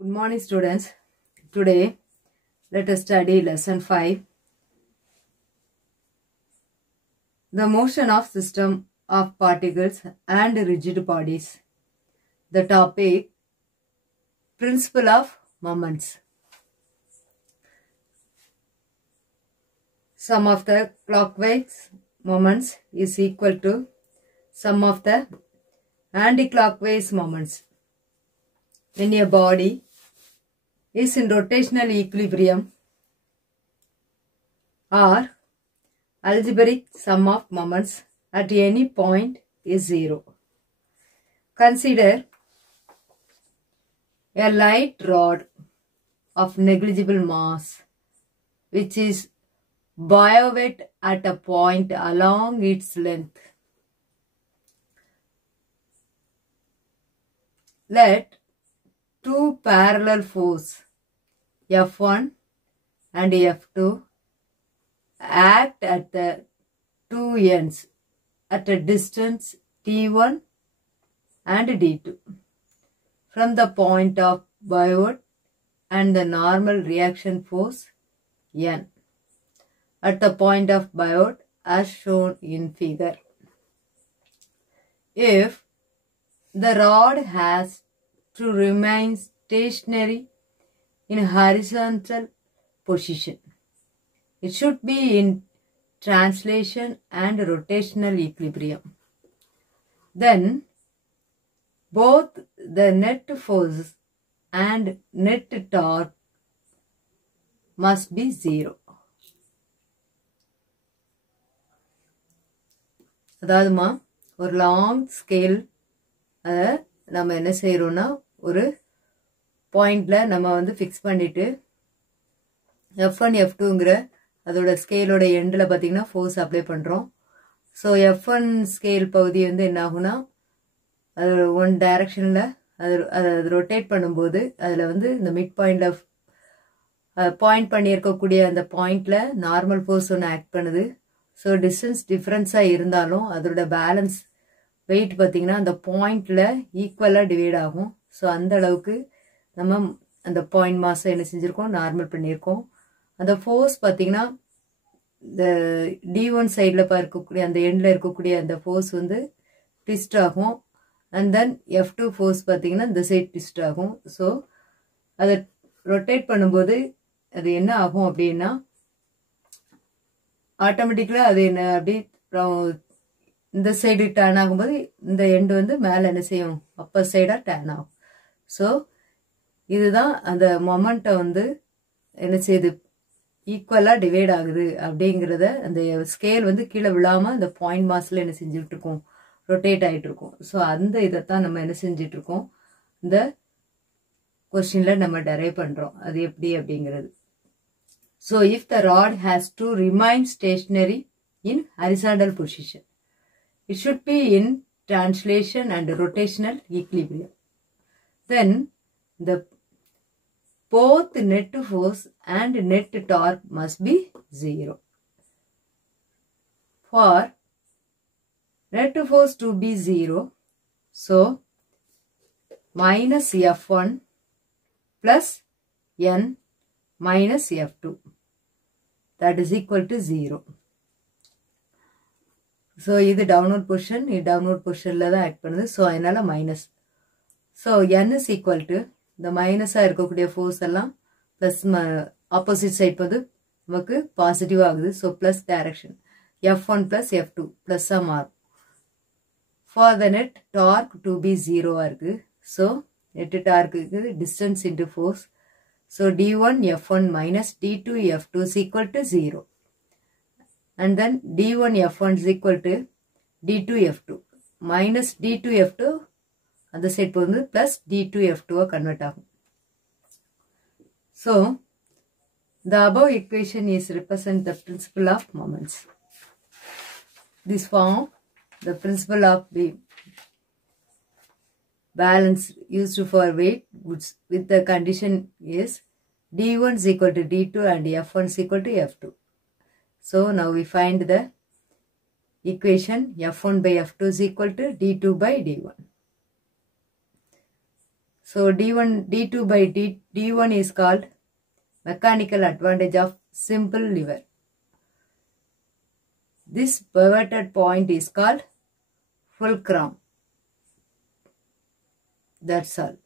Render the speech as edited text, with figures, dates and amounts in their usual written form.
Good morning, students. Today, let us study lesson 5. The motion of system of particles and rigid bodies. The topic, principle of moments. Sum of the clockwise moments is equal to sum of the anti-clockwise moments. When a body is in rotational equilibrium or algebraic sum of moments at any point is 0. Consider a light rod of negligible mass which is buoyant at a point along its length. Let two parallel forces F1 and F2 act at the two ends at a distance T1 and D2 from the point of pivot and the normal reaction force N at the point of pivot as shown in figure. If the rod has to remain stationary in horizontal position, it should be in translation and rotational equilibrium. Then, both the net force and net torque must be 0. அதாவதுமா ஒரு long scale அதை நம்ம என்ன செய்கிறோன்னா ஒரு பாயிண்டில் நம்ம வந்து ஃபிக்ஸ் பண்ணிவிட்டு F1 F2ங்கிற அதோட ஸ்கேலோட எண்டில் பார்த்திங்கன்னா ஃபோர்ஸ் அப்ளை பண்ணுறோம். ஸோ F1 ஸ்கேல் பகுதி வந்து என்ன ஆகுனா அது ஒன் டைரக்ஷனில் அது ரொட்டேட் பண்ணும்போது அதில் வந்து இந்த மிட் பாயிண்டில் பாயிண்ட் பண்ணியிருக்கக்கூடிய அந்த பாயிண்டில் நார்மல் ஃபோர்ஸ் ஒன்று ஆக்ட் பண்ணுது. ஸோ டிஸ்டன்ஸ் டிஃப்ரென்ஸாக இருந்தாலும் அதோட பேலன்ஸ் வெயிட் பார்த்திங்கன்னா அந்த பாயிண்டில் ஈக்குவலாக டிவைட் ஆகும். ஸோ அந்த அளவுக்கு நம்ம அந்த பாயிண்ட் மாஸை என்ன செஞ்சுருக்கோம், நார்மல் பண்ணியிருக்கோம். அந்த ஃபோர்ஸ் பார்த்திங்கன்னா இந்த D1 சைடில் இருக்கக்கூடிய அந்த எண்டில் இருக்கக்கூடிய அந்த ஃபோர்ஸ் வந்து ட்விஸ்ட் ஆகும். அண்ட் தென் F2 ஃபோர்ஸ் பார்த்திங்கன்னா இந்த சைட் ட்விஸ்ட் ஆகும். ஸோ அதை ரொட்டேட் பண்ணும்போது அது என்ன ஆகும் அப்படின்னா ஆட்டோமேட்டிக்கலாக அது என்ன அப்படி இந்த சைடு டர்ன் ஆகும்போது இந்த எண்டு வந்து மேலே என்ன செய்யும், அப்பர் சைடாக டர்ன் ஆகும். ஸோ இதுதான் அந்த மொமெண்ட்டை வந்து என்ன செய்யுது, ஈக்குவலாக டிவைட் ஆகுது அப்படிங்கிறத அந்த ஸ்கேல் வந்து கீழே விழாமல் அந்த பாயிண்ட் மாஸில் என்ன செஞ்சுட்டு இருக்கோம், ரொட்டேட் ஆகிட்டு இருக்கும். ஸோ அந்த இதைத்தான் நம்ம என்ன செஞ்சிட்ருக்கோம், இந்த கொஸ்டினில் நம்ம டெரைவ் பண்ணுறோம். அது எப்படி அப்படிங்கிறது. So if the rod has to remain stationary in horizontal position, it should be in translation and rotational equilibrium. Then the both net force and net torque must be 0. For net force to be 0, so minus F1 plus N minus F2, that is equal to 0. ஸோ இது downward position, இது டவுன்வர்ட் பொசிஷனில் தான் ஆக்ட் பண்ணுது. ஸோ அதனால் minus. So N is equal to இந்த மைனஸாக இருக்கக்கூடிய ஃபோர்ஸ் எல்லாம் ப்ளஸ் ஆப்போசிட் சைட் வந்து நமக்கு பாசிட்டிவ் ஆகுது. So plus direction F1 plus F2 ப்ளஸ்ஸாக மாறும். For the net torque to be 0வாக இருக்குது. ஸோ நெட்டு டார்க்குக்கு distance into force. So D1 F1 minus D2 F2 is equal to 0. And then D1 F1 is equal to D2 F2 minus D2 F2 அந்த சைட் போகுது plus D2 F2 convert ஆகும். So the above equation is represent the principle of moments. This form the principle of the balance used for weight goods with the condition is D1 is equal to D2 and F1 is equal to F2. So now we find the equation F1 by F2 is equal to D2 by D1. So D2 by D1 is called mechanical advantage of simple lever. This pivoted point is called fulcrum. That's all.